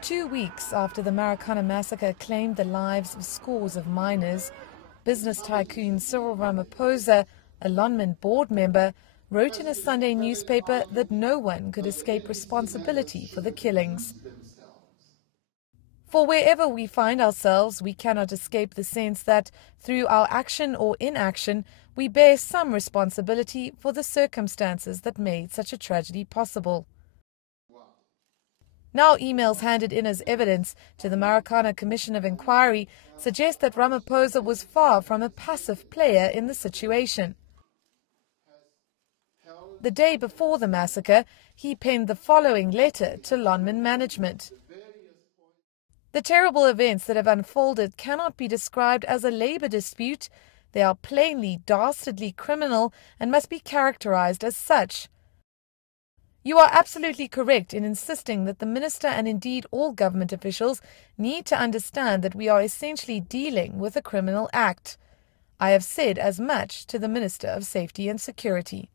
Two weeks after the Marikana massacre claimed the lives of scores of miners, business tycoon Cyril Ramaphosa, a Lonmin board member, wrote in a Sunday newspaper that no one could escape responsibility for the killings. For wherever we find ourselves, we cannot escape the sense that, through our action or inaction, we bear some responsibility for the circumstances that made such a tragedy possible. Now emails handed in as evidence to the Marikana Commission of Inquiry suggest that Ramaphosa was far from a passive player in the situation. The day before the massacre, he penned the following letter to Lonmin management. The terrible events that have unfolded cannot be described as a labour dispute. They are plainly dastardly criminal and must be characterized as such. You are absolutely correct in insisting that the Minister and indeed all government officials need to understand that we are essentially dealing with a criminal act. I have said as much to the Minister of Safety and Security.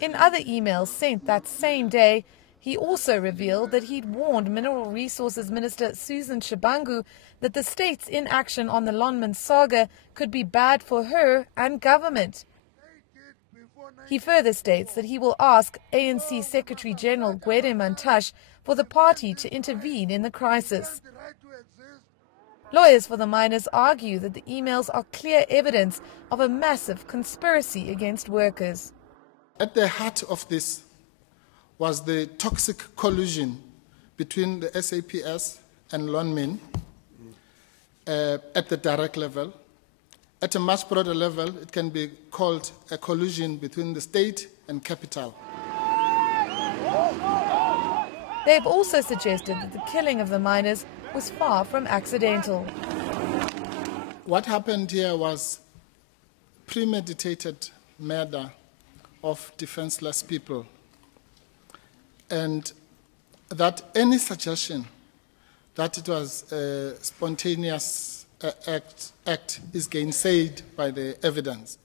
In other emails sent that same day, he also revealed that he'd warned Mineral Resources Minister Susan Shabangu that the state's inaction on the Lonmin saga could be bad for her and government. He further states that he will ask ANC Secretary-General Gwede Mantashe for the party to intervene in the crisis. Lawyers for the miners argue that the emails are clear evidence of a massive conspiracy against workers. At the heart of this was the toxic collusion between the SAPS and Lonmin at the direct level. At a much broader level, it can be called a collusion between the state and capital. They have also suggested that the killing of the miners was far from accidental. What happened here was premeditated murder of defenseless people, and that any suggestion that it was a spontaneous act is gainsaid by the evidence.